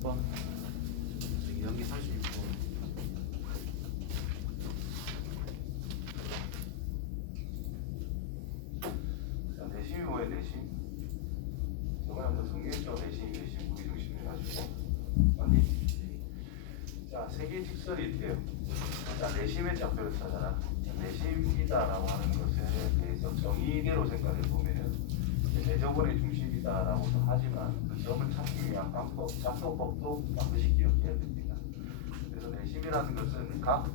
6번. 연기 46번. 자, 내심이 뭐예요, 내심? 저번에 한번 정리했죠, 내심, 무게중심 해가지고. 맞니? 자, 세 개의 직선이 있대요. 자, 내심의 좌표를 찾아라. 내심이다라고 하는 것에 대해서 정의대로 생각해 보면은 내저번의 중심이다라고도 하지만 그 점을 찾기 위한 방법, 작도법도 반드시 기억해야 됩니다. 그래서 내심이라는 것은 각의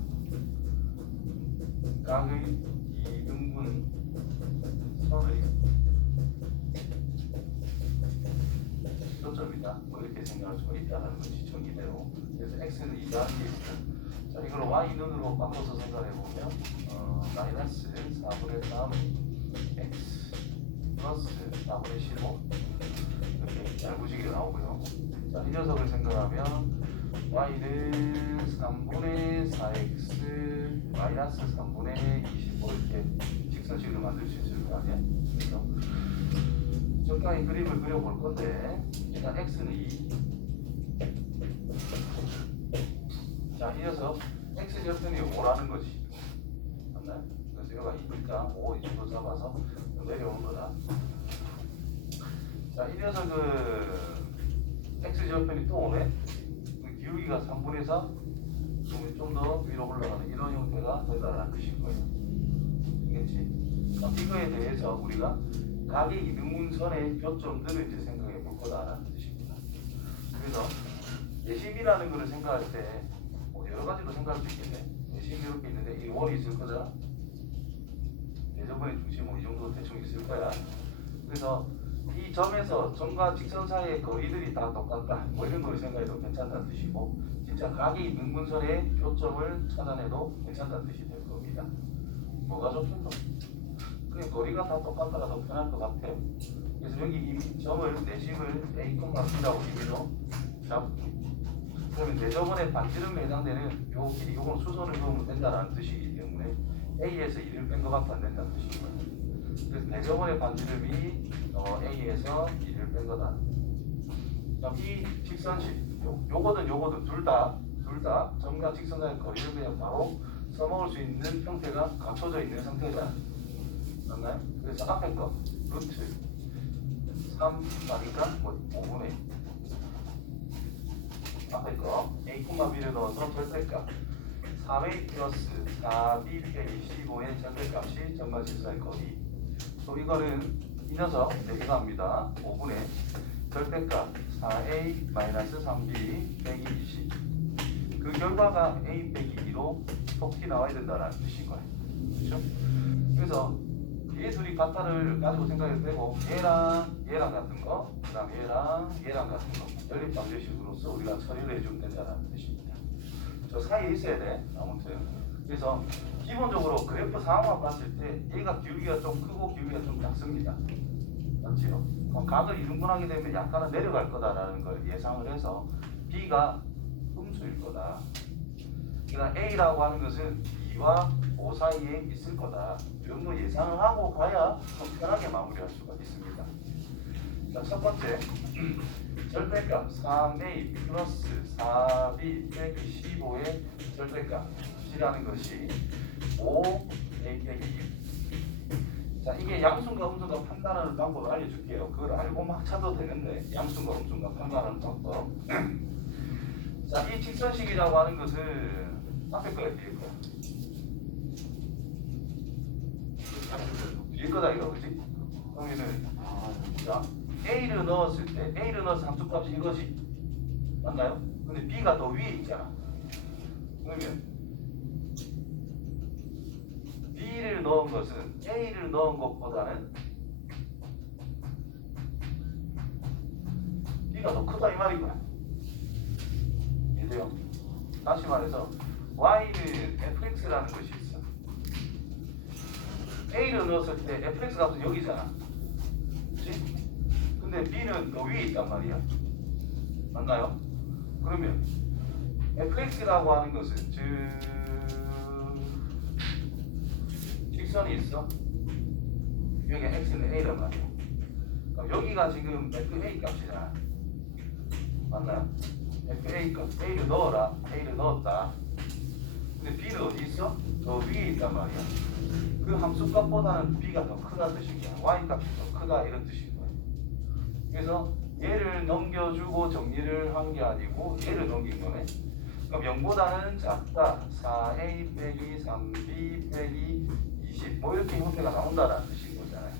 이등분 선의 초점이다. 뭐 이렇게 생각할 수가 있다는 것이 정의대로. 그래서 x는 2다 케이스는 자, 이걸 y눈으로 바꿔서 생각해 보면 마이너스 4분의 3 x 플러스 4분의 15 이렇게 얇으시게 나오고요. 자, 이 녀석을 생각하면 y는 3분의 4x 마이너스 3분의 25 이렇게 직선식을 만들 수 있을 거 아니야? 그래서 적당히 그림을 그려볼 건데 일단 x는 2. 자, 이 녀석 x절편이 5라는 거지. 맞나요? 그래서 여기가 2니까 5 이 정도 잡아서 내려오는 거다. 자, 이 녀석은 x절편이 또 오네. 기울기가 3분의 4 좀 더 위로 올라가는 이런 형태가 된다는 뜻인 거예요. 알겠지? 이거에 대해서 우리가 각의 이등분선의 교점들을 이제 생각해 볼 거다라는 뜻입니다. 그래서 내심이라는 것을 생각할 때 뭐 여러 가지로 생각할 수 있겠네. 내심이 이렇게 있는데 이 원이 있을 거잖아. 내저번의 중심은 이 정도 대충 있을 거야. 그래서 이 점에서 점과 직선 사이의 거리들이 다 똑같다. 뭐 이런 걸 생각해도 괜찮다는 뜻이고, 진짜 각이 등분선의 교점을 찾아내도 괜찮다는 뜻이 될 겁니다. 뭐가 좋겠노? 그냥 거리가 다 똑같다가 더 편할 것 같아요. 그래서 여기 이 점을 내심을 A, B라고 임의로 잡고, 그러면 내저번의 반지름에 해당되는 요 길이, 요건 수선을 그으면 된다는 뜻이기 때문에 A에서 1을 뺀 것밖에 안 된다는 뜻이거든요. 그래서 내저번의 반지름이 A에서 1을 뺀 거다. 그럼 이 직선식, 요거든 둘 다 점과 직선 사이의 거리를 그냥 바로 써먹을 수 있는 형태가 갖춰져 있는 상태잖아. 맞나요? 그래서 앞에 거 루트 3 나니까 뭐 5분의 앞에 거 A, B를 넣어서 절대값 3A 플러스 4B 빼기 15의 절대값이 점과 직선의 거리. 또 이거는 이 녀석 4개가 합니다. 5분의 절대값 4A 마이너스 3B 빼기 20. 그 결과가 A 빼기 2로 속히 나와야 된다는 뜻인 거예요. 그렇죠? 그래서 얘 둘이 같다를 가지고 생각해도 되고, 얘랑 같은 거, 그 다음 얘랑 같은 거 연립방정식으로서 우리가 처리를 해주면 된다는 뜻입니다. 저 사이에 있어야 돼. 아무튼 그래서 기본적으로 그래프 상황만 봤을 때 얘가 기울기가 좀 크고 기울기가 좀 작습니다. 맞지요? 그럼 각을 이등분하게 되면 약간은 내려갈 거다라는 걸 예상을 해서 B가 음수일 거다. 그러니까 A라고 하는 것은 2와 5 사이에 있을 거다. 이 정도 예상을 하고 가야 좀 편하게 마무리할 수가 있습니다. 자, 첫 번째 절대값 3A 플러스 4B 빼기 15의 절대값이라는 것이 5A 빼기 2. 자, 이게 양수인가 음수인가 판단하는 방법을 알려줄게요. 그걸 알고 막 찾아도 되는데, 양수인가 음수인가 판단하는 방법. 자, 이 직선식이라고 하는 것은 앞에 거야, 뒤에 거야? 뒤에 거다 이거, 그지? 그러면은 자, A를 넣었을 때 A를 넣어서 함수값이 이거지. 맞나요? 근데 B가 더 위에 있잖아. 그러면 B를 넣은 것은 A를 넣은 것보다는 B가 더 크다 이 말이구나. 이해돼요? 다시 말해서 Y는 fx라는 것이 있어. A를 넣었을 때 fx 값은 여기잖아. 그치? 근데 B는 더 위에 있단 말이야. 맞나요? 그러면 fx라고 하는 것은 직선이 있어. 여기 x는 a란 말이야. 여기가 지금 FA 값이잖아. 맞나요? FA 값 A를 넣어라. A를 넣었다. 근데 B는 어디 있어? 저 위에 있단 말이야. 그 함수 값보다는 B가 더 크다 뜻인 거야. Y 값이 더 크다 이런 뜻인 거야. 그래서 얘를 넘겨주고 정리를 한 게 아니고 얘를 넘긴 거네. 그럼 0보다는 작다. 4A 빼기 3B 빼기 20 뭐 이렇게 형태가 나온다라는 뜻인 거잖아요.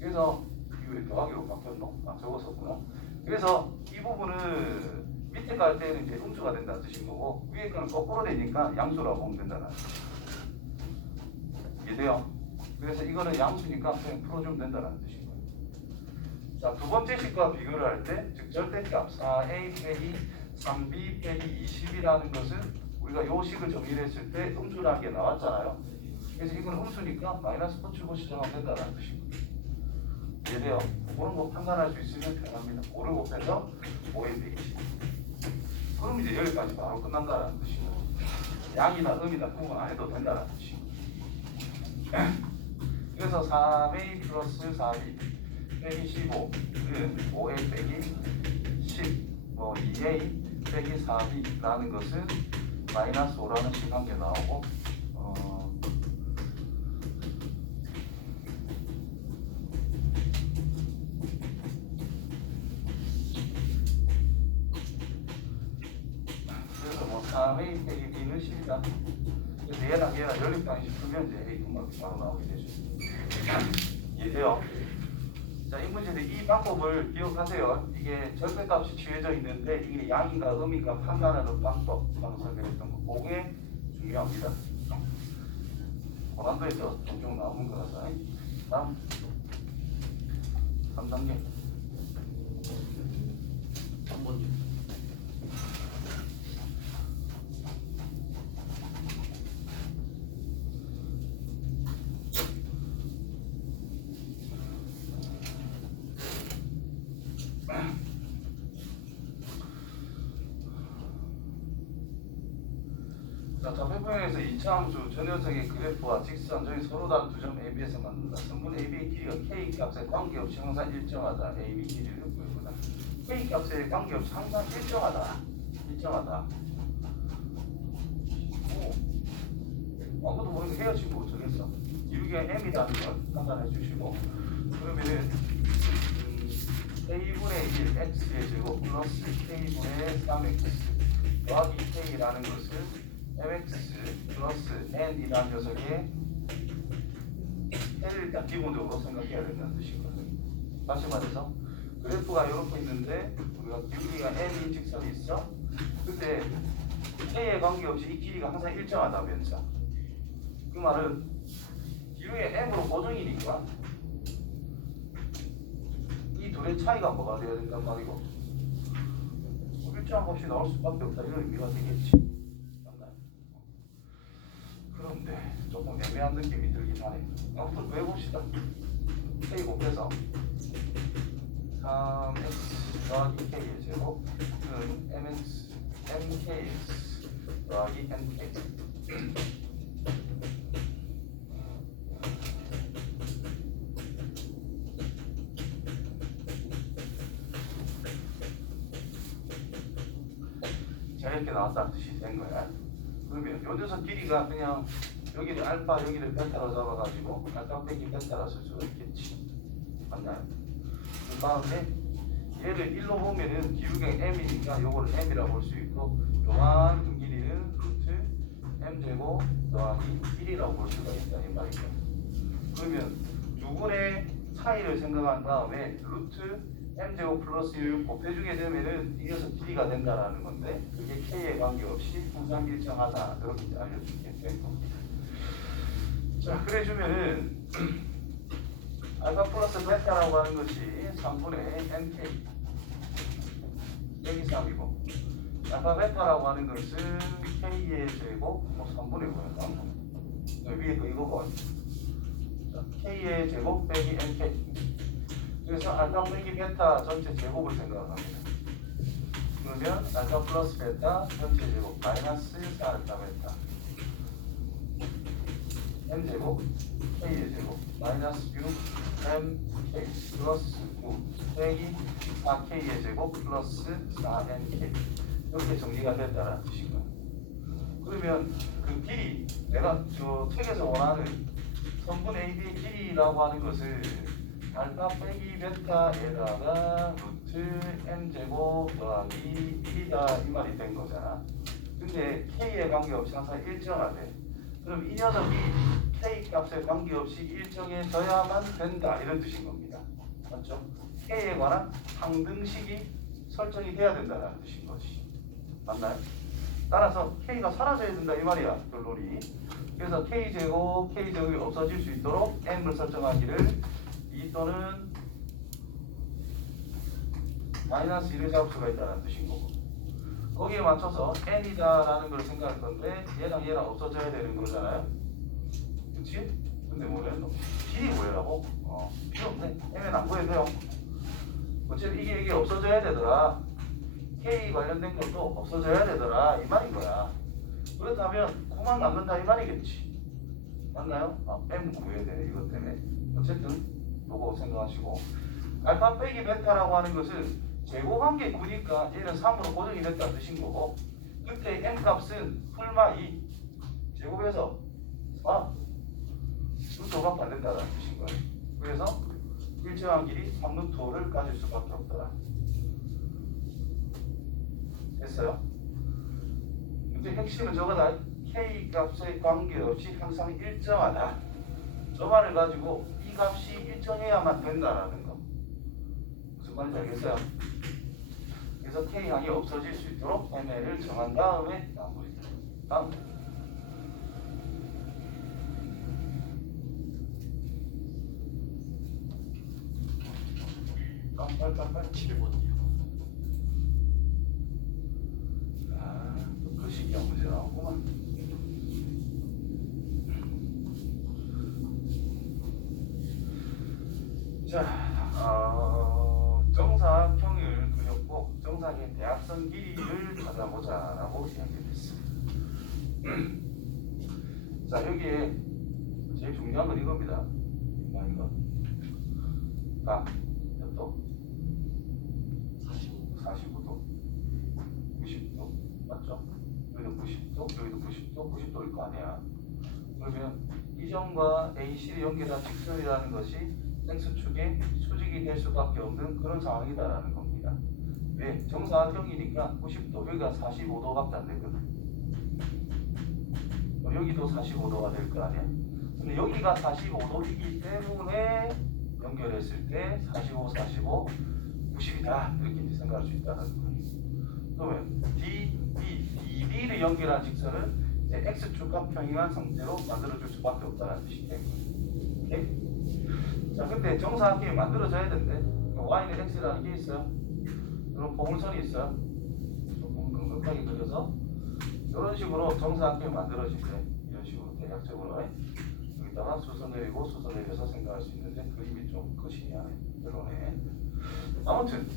그래서 이거 왜 더하기로 바뀌었노? 아 적었었구나. 그래서 이 부분은 밑에 갈 때는 이제 음수가 된다는 뜻인 거고 위에 거는 거꾸로 되니까 양수라고 보면 된다는 뜻이에요. 이해돼요? 그래서 이거는 양수니까 그냥 풀어주면 된다는 뜻인 거예요. 자, 두 번째 식과 비교를 할 때 즉 절대값 4a 빼기 3b 빼기 20이라는 것은 우리가 요 식을 정리를 했을 때 음수라는 게 나왔잖아요. 그래서 이건 음수니까 마이너스 붙이고 시작하면 된다는 뜻인 거예요. 이해돼요? 그런 거 판단할 수 있으면 편합니다. 5를 곱해서 5a 빼기 10. 그럼 이제 여기까지 바로 끝난다는 뜻이고 양이나 음이나 구분 안 해도 된다는 뜻이고 그래서 3a 플러스 4b 빼기 15는 5a 빼기 10 뭐 2a 빼기 4b라는 것은 마이너스 5라는 식한 게 나오고 그래서 뭐 3a 빼기 b는 10이다. 그래서 얘랑 연립방식 풀면 이제 a 콤마가 바로 나오게 되죠. 이해돼요? 자, 이 문제는 이 방법을 기억하세요. 이게 절대값이 취해져 있는데 이게 양인가 음인가 판단하는 방법 방금 설명했던 거. 그게 중요합니다. 고난도에서 종종 나오는 거라서. 다음 3단계 3번요. 자, 좌표평에서 2차 함수 저 녀석의 그래프와 직선 저희 서로 다른 두 점 AB에서 만든다. 선분 AB의 길이가 K 값에 관계없이 항상 일정하다. AB 길이를 구해보다. K 값에 관계없이 항상 일정하다. 일정하다. 오, 아무도 모르게 헤어지고 저겠어. 이게 M이라는 걸 판단해 주시고 그러면은 K분의 1 X의 제곱 플러스 K분의 3X 더하기 K라는 것은 mx 플러스 n이라는 녀석의 n을 일단 기본적으로 생각해야 된다는 뜻이거든요. 다시 말해서 그래프가 이렇게 있는데 우리가 길이가 n인 직선이 있어. 근데 k에 관계없이 이 길이가 항상 일정하다면서 그 말은 기울기가 m으로 고정이니까 이 둘의 차이가 뭐가 되어야 된단 말이고 일정한 값이 나올 수밖에 없다 이런 의미가 되겠지. 그런데 조금 애매한 느낌이 들긴 하네요. 아무튼 외워봅시다. K 곱해서 3x 더하기 K의 제곱은 mx mkx 더하기 nk 자 이렇게 나왔다는 뜻이 된 거야. 그러면 요 녀석 길이가 그냥 여기를 알파 여기를 베타로 잡아가지고 알파 빼기 베타라 쓸 수가 있겠지. 맞나요? 그 다음에 얘를 1로 보면은 기울기가 m이니까 요거를 m이라고 볼 수 있고 요만큼 길이는 루트 m제곱 더하기 1이라고 볼 수가 있다 이 말이죠. 그러면 두 분의 차이를 생각한 다음에 루트 m제곱 플러스 1 곱해주게 되면은 이어서 길이가 된다라는 건데 그게 k에 관계없이 항상 일정하다 이렇게 알려주게 된 겁니다. 자 그래주면은 알파 플러스 베타라고 하는 것이 3분의 nk 여기 3이고 알파 베타라고 하는 것은 k의 제곱 3분의 5야. 위에 거 이거 봐. k의 제곱 빼기 nk 그래서 알파 빼기 베타 전체 제곱을 생각합니다. 그러면 알파 플러스 베타 전체 제곱 마이너스 4알파 베타 m제곱 k의 제곱 마이너스 6 mk 플러스 9 빼기 4k의 제곱 플러스 4nk 이렇게 정리가 됐다는 뜻인 거예요. 그러면 그 길이 내가 저 책에서 원하는 성분 AB의 길이라고 하는 것을 알파 빼기 베타에다가 루트 m제곱 더하기 1이다 이 말이 된 거잖아. 근데 k에 관계없이 항상 일정하대. 그럼 이 녀석이 k 값에 관계없이 일정해져야만 된다 이런 뜻인 겁니다. 맞죠? k에 관한 항등식이 설정이 돼야 된다는 뜻인 거지. 맞나요? 따라서 k가 사라져야 된다 이 말이야 결론이. 그래서 k제곱이 없어질 수 있도록 m을 설정하기를 2 또는 마이너스 1을 잡을 수가 있다는 뜻인 거고, 거기에 맞춰서 n이다라는 걸 생각할 건데 얘랑 없어져야 되는 거잖아요. 그치? 근데 뭐냐면 길이 뭐라고? 필요 없네. m은 안 구해도 돼요. 어차피 이게 없어져야 되더라. k 관련된 것도 없어져야 되더라 이 말인 거야. 그렇다면 9만 남는다 이 말이겠지. 맞나요? m 구해야 돼 이것 때문에. 어쨌든 요거 생각하시고, 알파 빼기 베타라고 하는 것은 제곱한 게 9니까 얘는 3으로 고정이 됐다는 뜻인 거고, 그때 m 값은 풀마 2 제곱해서 4 루트 5가 안 된다는 뜻인 거예요. 그래서 일정한 길이 3루트 5를 가질 수밖에 없더라. 됐어요? 근데 핵심은 저거다. k 값에 관계없이 항상 일정하다. 저 말을 가지고 이 값이 일정해야만 된다라는 거. 무슨 말인지 알겠어요? 그래서 k항이 없어질 수 있도록 ml을 정한 다음에 마무리. 다음. 깜빡깜빡 7번이요. 또 글씨기한 문제 나오구만. 자, 정사각형을 그렸고 정사각의 대각선 길이를 찾아보자라고 이야기했습니다. 자, 여기에 제일 중요한 건 이겁니다. 이거. 몇 도? 45도, 90도, 맞죠? 여기도 90도, 여기도 90도, 90도일 거 아니야. 그러면 이 점과 AC를 연결한 직선이라는 것이 X축의 수직이 될 수밖에 없는 그런 상황이다라는 겁니다. 왜? 정사각형이니까 90도, 여기가 45도밖에 안 되거든. 여기도 45도가 될 거 아니야? 근데 여기가 45도이기 때문에 연결했을 때 45, 90이다 이렇게 생각할 수 있다는 거예요. 그러면 DB를 연결한 직선을 X축과 평행한 상태로 만들어줄 수밖에 없다는 뜻이 되는 거예요. 자, 근데 정사각형이 만들어져야 되는데 Y는 X라는 게 있어요. 그럼 보물선이 있어요. 조금 끈끈하게 그려서 이런 식으로 정사각형이 만들어지는데, 이런 식으로 대략적으로 여기다가 수선 내리고 수선 내려서 생각할 수 있는데 그림이 좀 거시기하네 결론에. 아무튼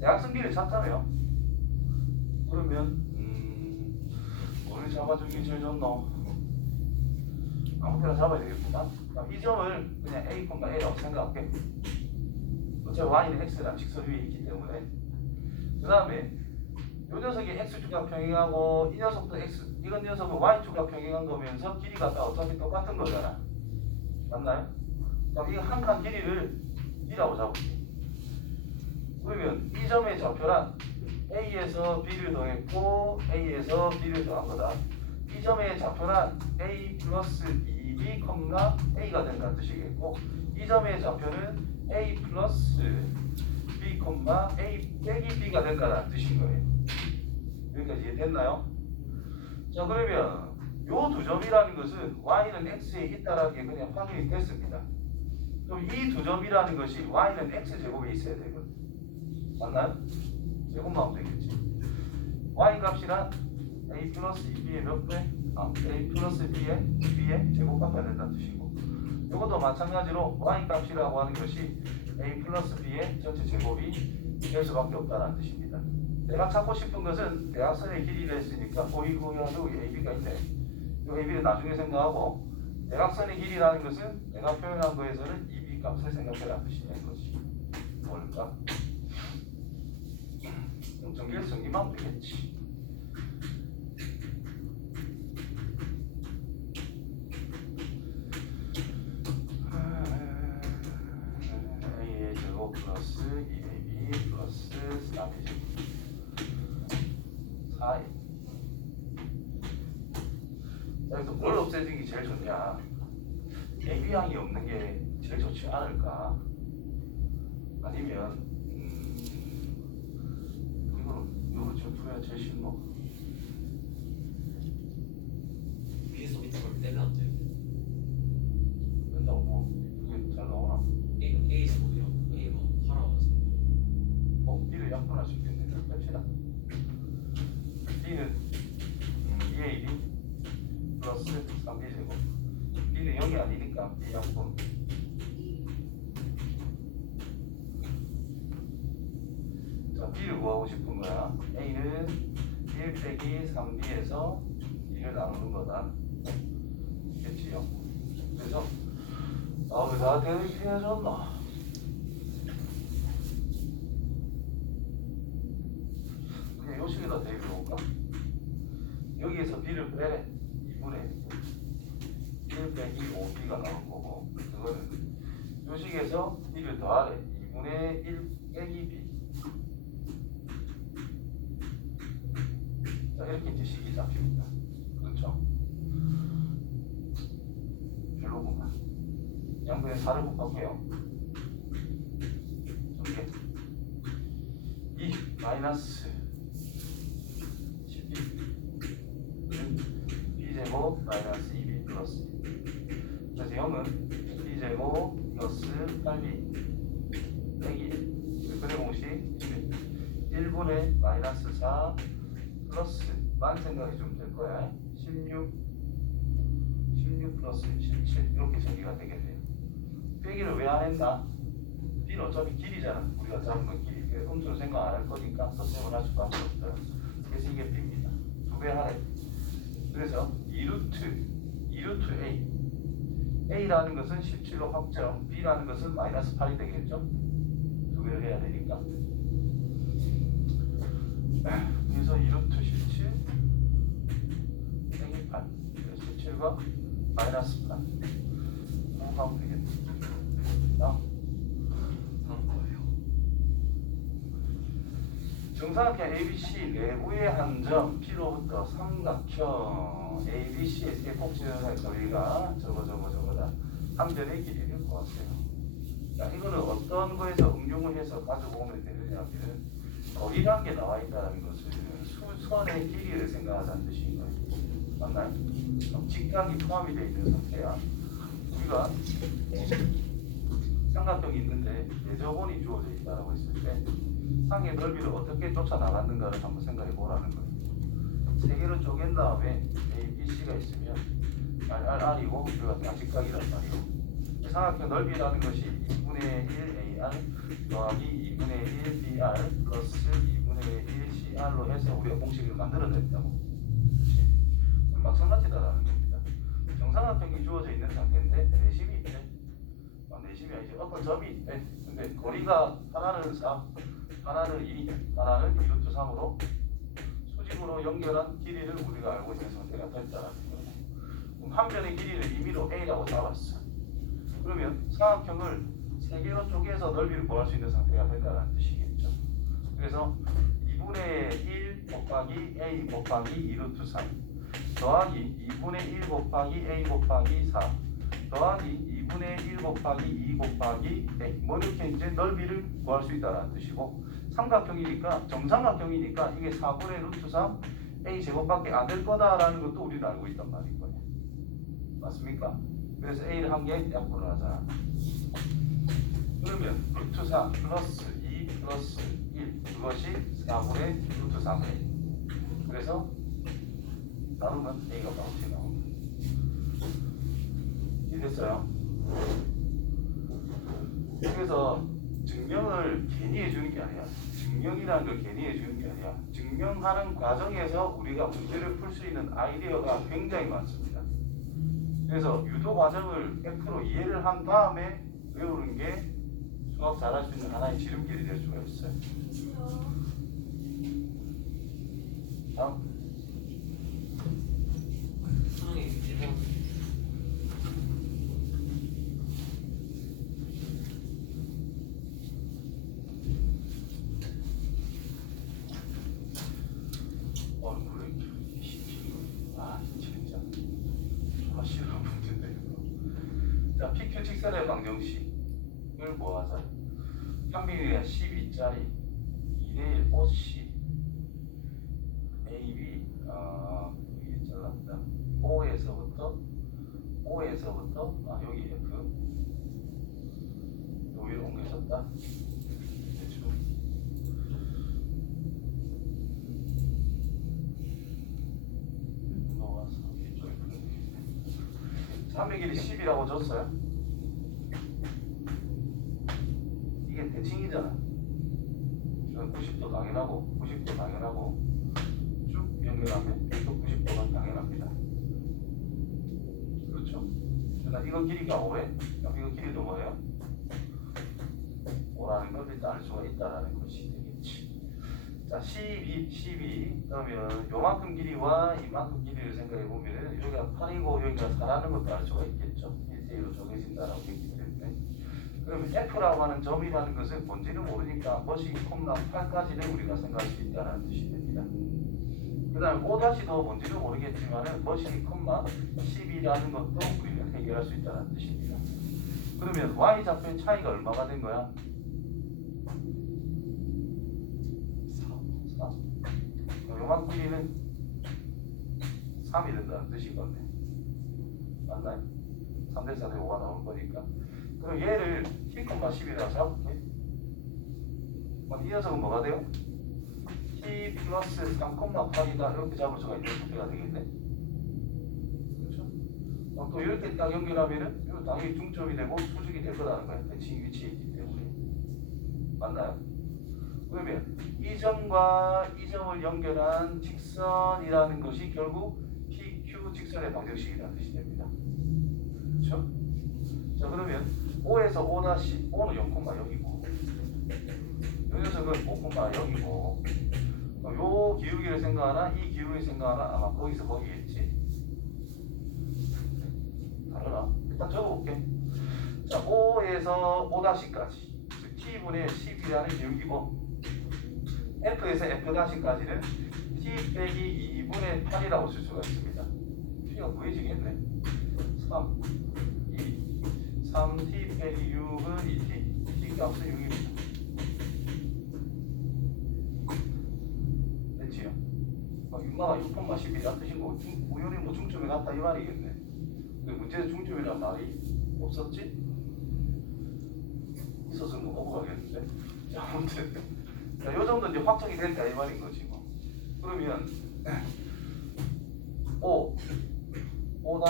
대각선기를 찾자며 그러면 뭘 잡아주는 게 제일 좋노? 아무 때나 잡아야 되겠구만. 이 점을 그냥 A라고 생각할게. 어차피 Y는 X랑 직선 위에 있기 때문에. 그 다음에 이 녀석이 X축과 평행하고 이 녀석도 이건 녀석은 Y축과 평행한 거면서 길이가 다 어차피 똑같은 거잖아. 맞나요? 그럼 이 한 칸 길이를 B라고 잡을게. 그러면 이 점의 좌표란 A에서 B를 더했고 A에서 B를 더한 거다. 이 점의 좌표란 A 플러스 2B, A가 된다는 뜻이겠고, 이 점의 좌표는 A 플러스 B, A 빼기 B가 된다는 뜻인 거예요. 여기까지 이해됐나요? 자, 그러면 요 두 점이라는 것은 Y는 X에 있다라는 게 그냥 확인이 됐습니다. 그럼 이 두 점이라는 것이 Y는 X제곱에 있어야 되거든. 맞나요? 제곱만 하면 되겠지. Y 값이란 A 플러스 2B의 몇 배? A 플러스 B의 제곱밖에 안 된다는 뜻이고, 이것도 마찬가지로 Y 값이라고 하는 것이 A 플러스 B의 전체 제곱이 될 수밖에 없다는 뜻입니다. 내가 찾고 싶은 것은 대각선의 길이를 했으니까 보이고요, AB가 있네. 이 AB를 나중에 생각하고, 대각선의 길이라는 것은 내가 표현한 거에서는 2B 값을 생각해라는 뜻이 된 거지. 뭘까? 전기를 전기만 하면 되겠지. A의 제곱 플러스 2AB 플러스 3의 제곱 4A. 자, 여기서 뭘 없애주는 게 제일 좋냐? AB항이 없는 게 제일 좋지 않을까? 아니면 이거는 지금 풀어야 제일 쉬운 거. 위에서 밑에 걸 빼면 안 돼요. 뺀다고 뭐 이게 잘 나오나? A 제곱이랑 A가 하나와서 B를 약분할 수 있겠네. 뺍시다. B는 2AB 플러스 3B 제곱. B는 0이 아니니까 B 약분. 자, B를 구하고 싶은 거야. A는 1 빼기 3B에서 2를 나누는 거다. 됐지요? 그래서 왜 나한테 이렇게 해줬나? 그냥 요식에다 대입해 볼까? 여기에서 B를 빼래. 2분의 1 빼기 5B가 나온 거고, 그거는 요식에서 B를 더하래. 2분의 1 빼기 B. 자, 이렇게 이제 식이 잡힙니다. 그렇죠? 별로구만. 양분의 4를 곱할게요. 전개 2 마이너스 10b b제곱 마이너스 2b 플러스. 그래서 0은 b제곱 플러스 8b 빼기 1. 근의 공식 1분의 마이너스 4 플러스 만 생각해 주면 될 거야. 16 플러스 17 이렇게 전개가 되겠네요. 빼기를 왜 안 했나? B는 어차피 길이잖아. 우리가 잡은 건 길이. 그래서 음수를 생각 안 할 거니까 덧셈을 할 수밖에 없어요. 그래서 이게 B입니다. 2배 하래. 그래서 2루트 A. A라는 것은 17로 확정, B라는 것은 마이너스 8이 되겠죠? 2배를 해야 되니까. 그래서 2루트 17 빼기 8. 17과 마이너스 8. 가면 되겠네. 다음 거예요. 정사각형 ABC 내부의 한 점 P로부터 삼각형 ABC의 세폭지연의 거리가 저거다. 한 변의 길이를 구하세요. 자, 이거는 어떤 거에서 응용을 해서 가지고 오면 되느냐면 거리라는 게 나와 있다는 것은 수선의 길이를 생각하자는 뜻인 거예요. 맞나요? 그럼 직각이 포함이 되어 있는 상태야. 우리가 삼각형이 있는데 내저번이 주어져 있다고 했을 때 상의 넓이를 어떻게 쫓아 나갔는가를 한번 생각해 보라는 거예요. 세 개를 쪼갠 다음에 A, B, C가 있으면 R이고 우리가 다 직각이란 말이에요. 삼각형 넓이라는 것이 2분의 1 AR 더하기 2분의 1 BR 플러스 2분의 1 CR로 해서 우리가 공식을 만들어냈다고. 그렇지? 마찬가지다라는 겁니다. 정삼각형이 주어져 있는 상태인데 내심이 있대. 내심이 아니지. 어떤 점이 있대. 근데 거리가 하나는 4, 하나는 2, 하나는 2루트 3으로 수직으로 연결한 길이를 우리가 알고 있는 상태가 됐다라는 거예요. 그럼 한 변의 길이를 임의로 A라고 잡았어. 그러면 삼각형을 세 개로 쪼개서 넓이를 구할 수 있는 상태가 된다는 뜻이겠죠. 그래서 2분의 1 곱하기 A 곱하기 2루트 3 더하기 2분의 1 곱하기 A 곱하기 4 더하기 2분의 1 곱하기 2 곱하기 A 뭐 이렇게 이제 넓이를 구할 수 있다는 뜻이고, 삼각형이니까 정삼각형이니까 이게 4분의 루트 3 A 제곱밖에 안 될 거다라는 것도 우리는 알고 있단 말인 거예요. 맞습니까? 그래서 A를 한 개 약분을 하잖아. 그러면 루트 3 플러스 2 플러스 1 그것이 4분의 루트 3A. 그래서 나누면 A가 바로 나옵니다. 이해됐어요? 그래서 증명을 괜히 해주는 게 아니야. 증명이라는 걸 괜히 해주는 게 아니야. 증명하는 과정에서 우리가 문제를 풀 수 있는 아이디어가 굉장히 많습니다. 그래서 유도 과정을 100% 이해를 한 다음에 외우는 게 수학 잘할 수 있는 하나의 지름길이 될 수가 있어요. 다음. 수능이 1번 그래. 아, 진짜. 정말 싫은 문제인데, 이거. 자, PQ 직선의 방정식을 뭐 하자? 평면이가 12짜리 2대1 OC AB 여기 있잖아. O에서부터 여기 F 여기로 옮겨졌다. 대충 넘어와서 이쪽에 풀면 되겠네. 300일이 10이라고 줬어요. 이게 대칭이잖아. 90도 당연하고 쭉 연결하면 또 90도가 당연합니다. 그렇죠? 그러니까 이거 길이가 5에 그럼 이거 길이도 뭐예요? 5라는 걸 일단 알 수가 있다라는 것이 되겠지. 자, 12 그러면 요만큼 길이와 이만큼 길이를 생각해 보면 여기가 8이고 여기가 4라는 것도 알 수가 있겠죠. 1대1로 정해진다라고 했기 때문에. 그럼 F라고 하는 점이라는 것은 뭔지는 모르니까 뭐시, 8까지는 우리가 생각할 수 있다는 뜻이 됩니다. 그 다음 5-도 뭔지는 모르겠지만 뭐시, 10이라는 것도 우리는 해결할 수 있다는 뜻입니다. 그러면 Y좌표의 차이가 얼마가 된 거야? 4. 요만 길이는 3이 된다는 뜻이거든요. 맞나요? 3대 4대 5가 나올 거니까. 그럼 얘를 10,10이라고 잡을게. 이 녀석은 뭐가 돼요? t 플러스 3,8이다 이렇게 잡을 수가 있는 문제가 되겠네. 그렇죠? 또 이렇게 딱 연결하면은 이거 당연히 중점이 되고 수직이 될 거라는 거예요. 대칭 위치에 있기 때문에. 맞나요? 그러면 이 점과 이 점을 연결한 직선이라는 것이 결국 PQ 직선의 방정식이라는 뜻이 됩니다. 그렇죠? 자, 그러면 O에서 O'O는 0,0이고 이 녀석은 5,0이고 요 기울기를 생각하나 이 기울기를 생각하나 아마 거기서 거기겠지. 다르나? 일단 적어볼게. 자, O에서 O'까지 즉 T분의 10이라는 기울기고 F에서 F'까지는 T 빼기 2분의 8이라고 쓸 수가 있습니다. P가 구해지겠네. 3 3t 빼기 6은 2t. t 값은 6입니다. 됐지요? 6마가 6,10이란 뜻인 거고 우연히 뭐 중점에 갔다 이 말이겠네. 근데 문제는 중점이란 말이 없었지? 있었으면 넘어가겠는데. 자, 아무튼 자, 요 정도 이제 확정이 됐다 이 말인 거지 뭐. 그러면 O 뭐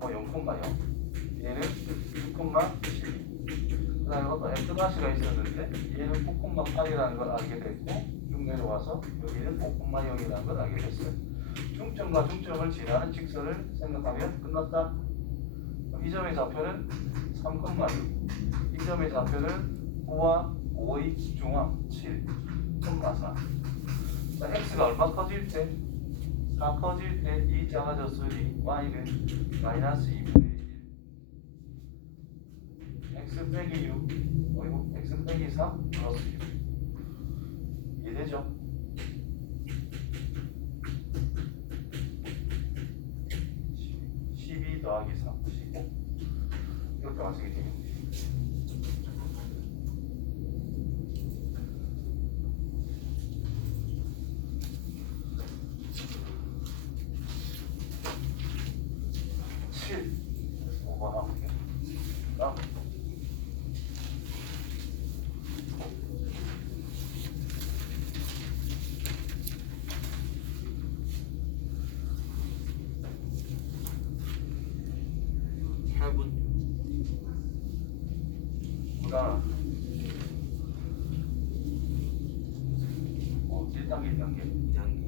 0,0 얘는 6,12. 그 다음에 어떤 F'가 있었는데 얘는 9,8이라는 걸 알게 됐고 쭉 내려와서 여기는 5,0이라는 걸 알게 됐어요. 중점과 중점을 지나는 직선을 생각하면 끝났다. 이 점의 좌표는 3,6. 이 점의 좌표는 9와 5의 중앙 7,4. 자, X가 얼마 커질 때? 4 커질 때 이 작아졌으니 Y는 마이너스 2분의 1. X 빼기 6 그리고 X 빼기 4 플러스 6 이해되죠? 더하기 3 15 이렇게 완성이 되겠네요. 그래서 5번 하면 되겠다. 그다음 1단계 2단계 2단계